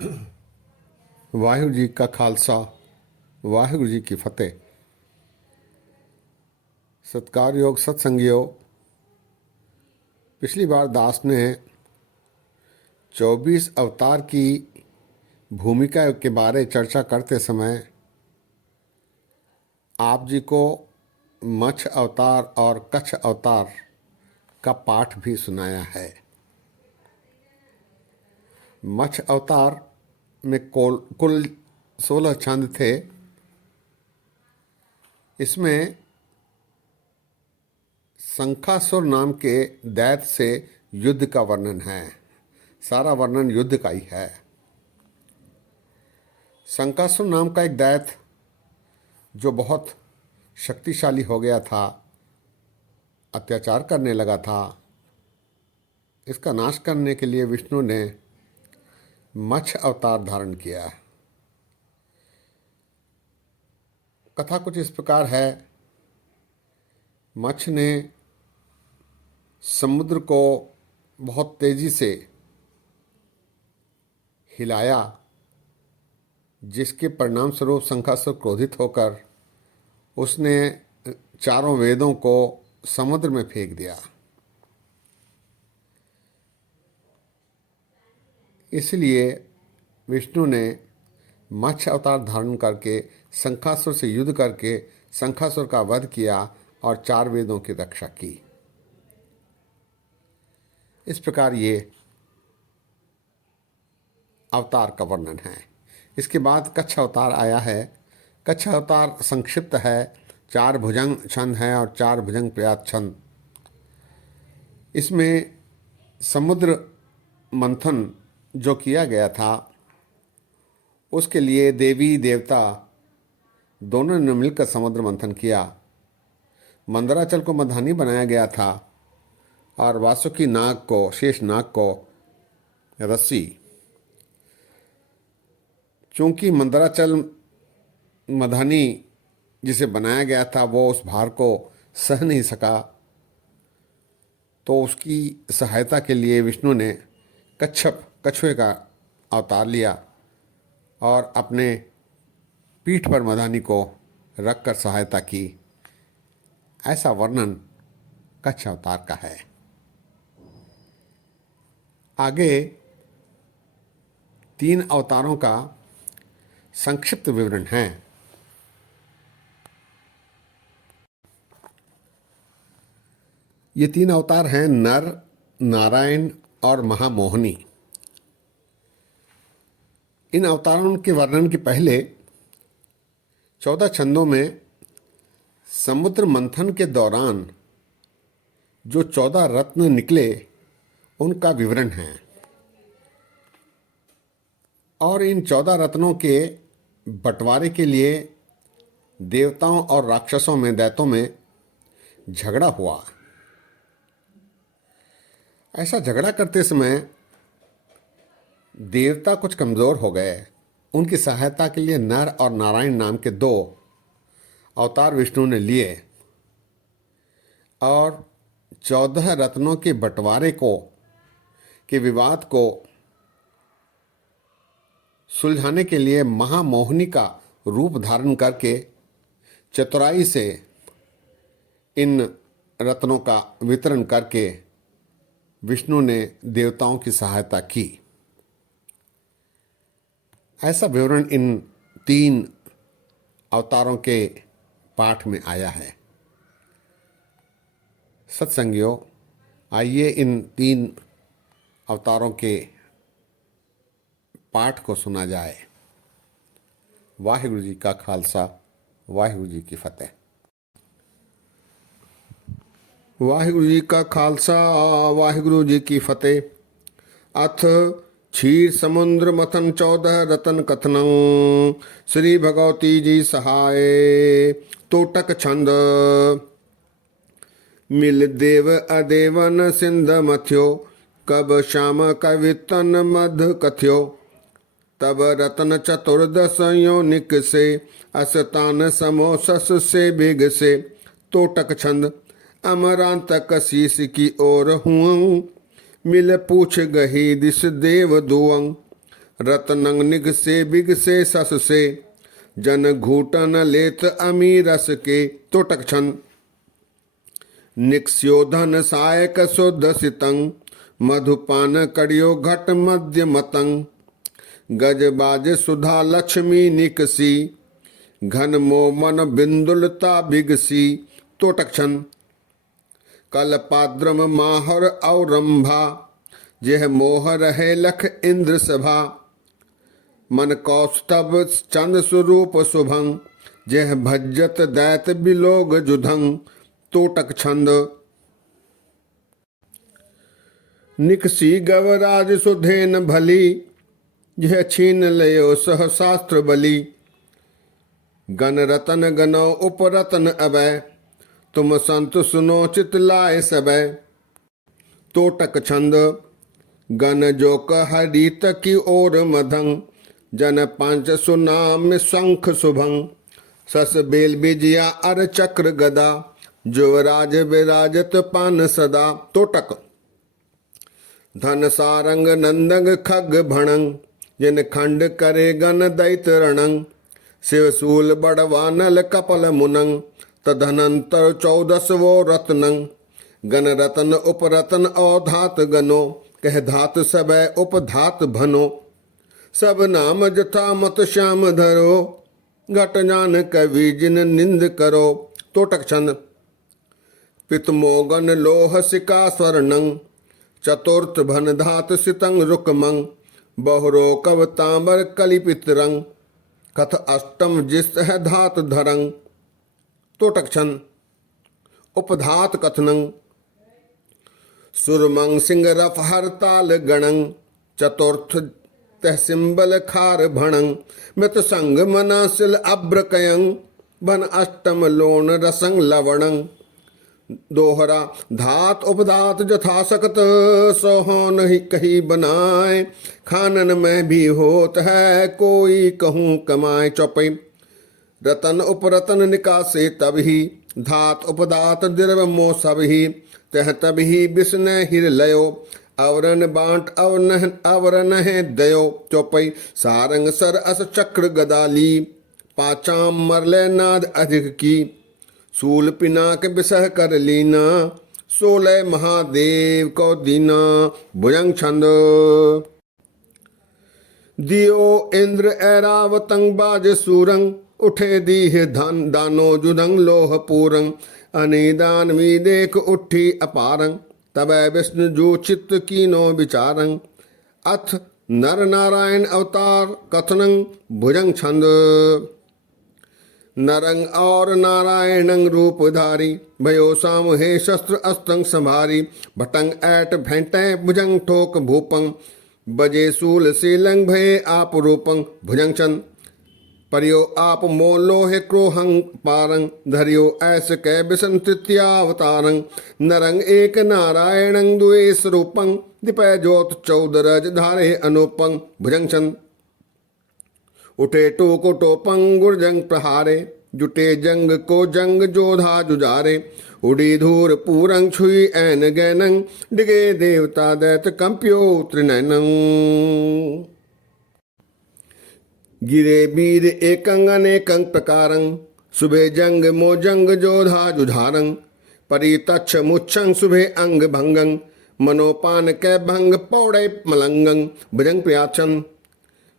वाहिगुरू जी का खालसा, वाहिगुरू जी की फतेह। सत्कारयोग सत्संगियों, पिछली बार दास ने 24 अवतार की भूमिका के बारे चर्चा करते समय आप जी को मत्स्य अवतार और कच्छ अवतार का पाठ भी सुनाया है। मत्स्य अवतार में कुल 16 छंद थे। इसमें शंखासुर नाम के दैत्य से युद्ध का वर्णन है। सारा वर्णन युद्ध का ही है। शंखासुर नाम का एक दैत्य जो बहुत शक्तिशाली हो गया था, अत्याचार करने लगा था, इसका नाश करने के लिए विष्णु ने मत्स्य अवतार धारण किया। कथा कुछ इस प्रकार है। मत्स्य ने समुद्र को बहुत तेजी से हिलाया, जिसके परिणाम स्वरूप शंखासुर क्रोधित होकर उसने चारों वेदों को समुद्र में फेंक दिया। इसलिए विष्णु ने मत्स्य अवतार धारण करके शंखासुर से युद्ध करके शंखासुर का वध किया और 4 वेदों की रक्षा की। इस प्रकार ये अवतार का वर्णन है। इसके बाद कच्छ अवतार आया है। कच्छ अवतार संक्षिप्त है, 4 भुजंग छंद है और 4 भुजंग प्रयात छंद। इसमें समुद्र मंथन जो किया गया था उसके लिए देवी देवता दोनों ने मिलकर समुद्र मंथन किया। मंदराचल को मधानी बनाया गया था और वासुकी नाग को, शेष नाग को रस्सी। चूंकि मंदराचल मधानी जिसे बनाया गया था वो उस भार को सह नहीं सका, तो उसकी सहायता के लिए विष्णु ने कछुए का अवतार लिया और अपने पीठ पर मधानी को रखकर सहायता की। ऐसा वर्णन कच्छ अवतार का है। आगे 3 अवतारों का संक्षिप्त विवरण है। ये 3 अवतार हैं नर, नारायण और महामोहिनी। इन अवतारों के वर्णन के पहले 14 छंदों में समुद्र मंथन के दौरान जो 14 रत्न निकले उनका विवरण है और इन 14 रत्नों के बंटवारे के लिए देवताओं और राक्षसों में, दैत्यों में झगड़ा हुआ। ऐसा झगड़ा करते समय देवता कुछ कमज़ोर हो गए। उनकी सहायता के लिए नर और नारायण नाम के 2 अवतार विष्णु ने लिए और 14 रत्नों के बंटवारे के विवाद को सुलझाने के लिए महामोहिनी का रूप धारण करके चतुराई से इन रत्नों का वितरण करके विष्णु ने देवताओं की सहायता की। ऐसा विवरण इन 3 अवतारों के पाठ में आया है। सत्संगियों, आइए इन 3 अवतारों के पाठ को सुना जाए। वाहिगुरू जी का खालसा, वाहिगुरू जी की फतेह। वाहिगुरू जी का खालसा, वाहिगुरू जी की फतेह। अथ क्षीर समुद्र मथन 14 रतन कथनं। श्री भगवती जी सहाय। तोटक छंद। मिल देव अदेवन सिंध मथ्यो। कब श्याम कवितन मध कथ्यो। तब रतन चतुर्दश योनिक से। असतान समोसस से बिग से। तोटक छंद। अमरांतक शीश की ओर हुआ। मिल पूछ गही दिस देव दुअंग। रत्नंग निग से बिग से सस से, जन घूटन लेत अमी रस के। तोटक छंद। निक्स्योधन सायक शुद्ध सितंग, मधुपान कड़ियो घट मध्य मतंग। गजबाज सुधा लक्ष्मी निकसी, घन मोमन बिंदुलता बिगसी। तोटक छंद। कलपाद्रम माहर औरंभा, जेह मोह रहे लख इंद्र सभा। मन कौस्तभ चंद स्वरूप शुभंग, जेह भज्जत दैत बिलोग जुधंग। तोटक छंद। निकसी गवराज सुधेन भली, यह छीन लयो सह शास्त्र बलि। गण रतन गनो उपरतन अभय, तुम संत सुनो चित लाए सबय। तोटक छंद। गण जो कहरीत की ओर मधंग, जन पांच सुनाम शंख शुभंग। सस बेल बिजिया अर चक्र गदा, जुवराज विराजत पान सदा। तोटक। धन सारंग नंदंग खग भणंग, जिन खंड करे गण दैत रणंग। शिवसूल बड़वानल कपल मुनंग, तदनंतर 14 रत्नंग। गण रतन उपरतन अवधात गनो, कह धात सबय उपधात भनो। सब नाम जथा मत श्याम धरो, घट जान कवि जिन निंद करो। तोटक छंद। पितमोगन लोह सिका स्वर्णंग, चतुर्थ भन धात सितंग रुकमंग। बहुरो कव तांबर कलिपित रंग, कथ अष्टम जिस्त है धात धरंग। तोटक छंद। उपधात कथनंग। सुरमंग सिंह रफ हर ताल गणंग, चतुर्थ तह सिंबल खार भणंग। मृत संग मनासिल अब्र कयंग, बन अष्टम लोण रसंग लवणंग। दोहरा। धात उपधात जथा सकत, सोहो नहीं कही बनाए। खानन में भी होत है, कोई कहूँ कमाए। चौपई। रतन उपरतन निकासे तबही, धात उपधात द्रव मो सबही। तह तबही बिस्ने हिर लयो, अवरन बांट अवरन है दयो। चौपई। सारंग सर अस चक्र गदाली, पाचाम मरले नाद अधिक की। सूल पिनाक बिसह कर लीना, 16 महादेव को दीना। भुजंग छंद। दियो इंद्र ऐरावतंग बाज सूरंग, उठे दीह धन दानो जुदंग लोह पूरंग। अनिदान मी देख उठी अपारंग, तबै विष्णु जो चित्त कीनो विचारंग। अथ नर नारायण अवतार कथनंग। भुजंग छंद। नरंग और नारायणंग रूपधारी, भयो सामुहे शस्त्र अस्तंग संभारी। भटंग ऐट भेंटे भुजंग ठोक भूपंग, बजे सूल सीलंग भये आप रूपंग। भुजंग चंद। परियो आप मोलोहे क्रोहंग पारंग, धरियो ऐस कै बिसन तृतीयावतारंग। नरंग एक नारायणंग द्वे स्वरूपंग, दिपय ज्योत 14 रज धारे अनुपंग। भुजंग चंद। उठे टोको टोपंग गुरजंग प्रहारे, जुटे जंग को जंग जोधा जुजारे। उड़ी धूर पूरंग छुई ऐन गैनंग, डिगे देवता दैत कंप्यो त्रिनयनंग। गिरे वीर एकंग अनेकंग प्रकारंग, सुबह जंग मोजंग जोधा जुझारंग। परितच्छ मुच्छंग सुबह अंग भंगंग, मनोपान कै भंग पौड़े मलंगंग। भुजंग प्रियाचन।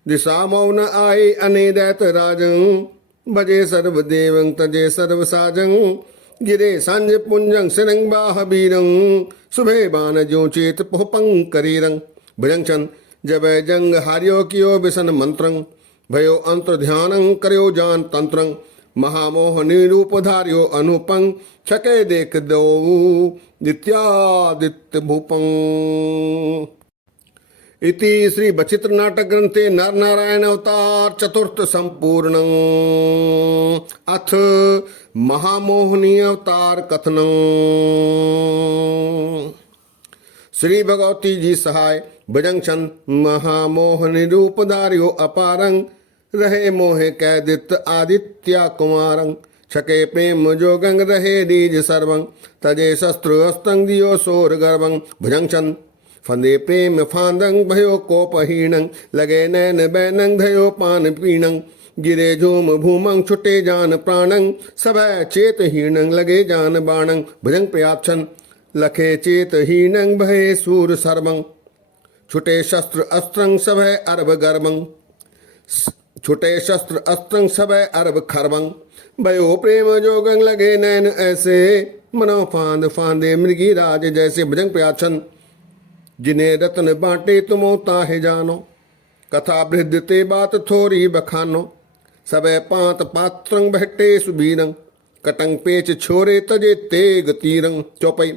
दिशा मौन आए अनेदैत राजं, भजे सर्वदेवं तजे सर्व साजं। गिरे सांझ पुंजंग सिरंग बाह बीरंग, सुबह बान ज्यो चेत पोहपंग करीरंग। भुजंग चंद। जब जंग हारियो कियो बिसन मंत्रंग, भयो अंतर ध्यानं करयो जान तंत्रं। महामोहनी रूप धारियो अनुपंग, छके देख दो नित्यादित्य भूपंग। इति श्री बचित्र नाटक ग्रंथे नर नारायण अवतार चतुर्थ संपूर्ण। अथ महामोहनी अवतार कथनं। श्री भगवती जी सहाय। भुजंग छंद। महामोहनी रूप धारियो अपारंग, रहे मोहे कैदित आदित्य कुमारं। छके प्रेम जोगंग रहे दीज सर्वं, तजे शस्त्र अस्तंग दियो सोर गर्वं। भुजंग छंद। फंदे प्रेम फांदंग भयो कोपहीणं लगे नैन बैनंग धयो पान पीणं गिरे झूम भूमंग छुटे जान प्राणं सभय चेतहीणं लगे जान बाणं भुजंग प्रयाक्षन लखे चेतहीणं भये सूर सर्वं छुटे शस्त्र अस्त्रं सभय अर्भ गर्भं छुटे शस्त्र अस्त्रं सभय अर्भ खर्वं भयो प्रेम जोगंग लगे नैन ऐसे मनो फांद फांदे मृगी राज जैसे भुजंग प्रयाक्षन जिन्हें रत्न बांटे तुमो ताहे जानो कथा वृद्ध ते बात थोड़ी बखानो सबे पांत पात्रंग बहटे सुबीरंग कटंग पेच छोरे तजे तेग तीरंग चौपाई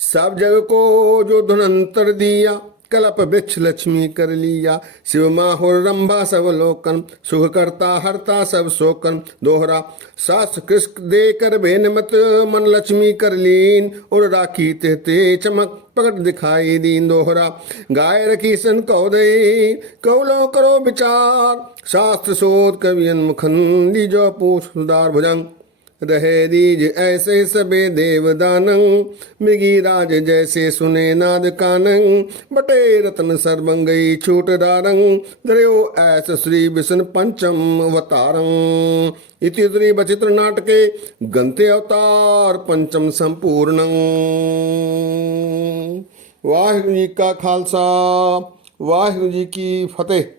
सब जग को जो धुनंतर दिया कलप वृक्ष लक्ष्मी कर लिया शिव माहुर रंभा सब लोकन सुख करता हरता सब शोकन दोहरा सास कृष्ण दे कर बेन मत मन लक्ष्मी कर लीन और राखी ते चमक प्रकट दिखाई दीन दोहरा गाय रखी सन कौदई कौलो करो विचार शास्त्र शोध कवियन मुखन दीजो पूछ सुधार भुजंग रहे दीज ऐसे सबे देवदानंग मृगी राज जैसे सुने नाद कानंग बटे रत्न सर्वंगई छूट दारंग धर्यो ऐस श्री विष्णु पंचम अवतारं इति श्री बचित्र नाटके गंते अवतार पंचम संपूर्णं। वाहिगुरु जी का खालसा वाहिगुरु जी की फतेह।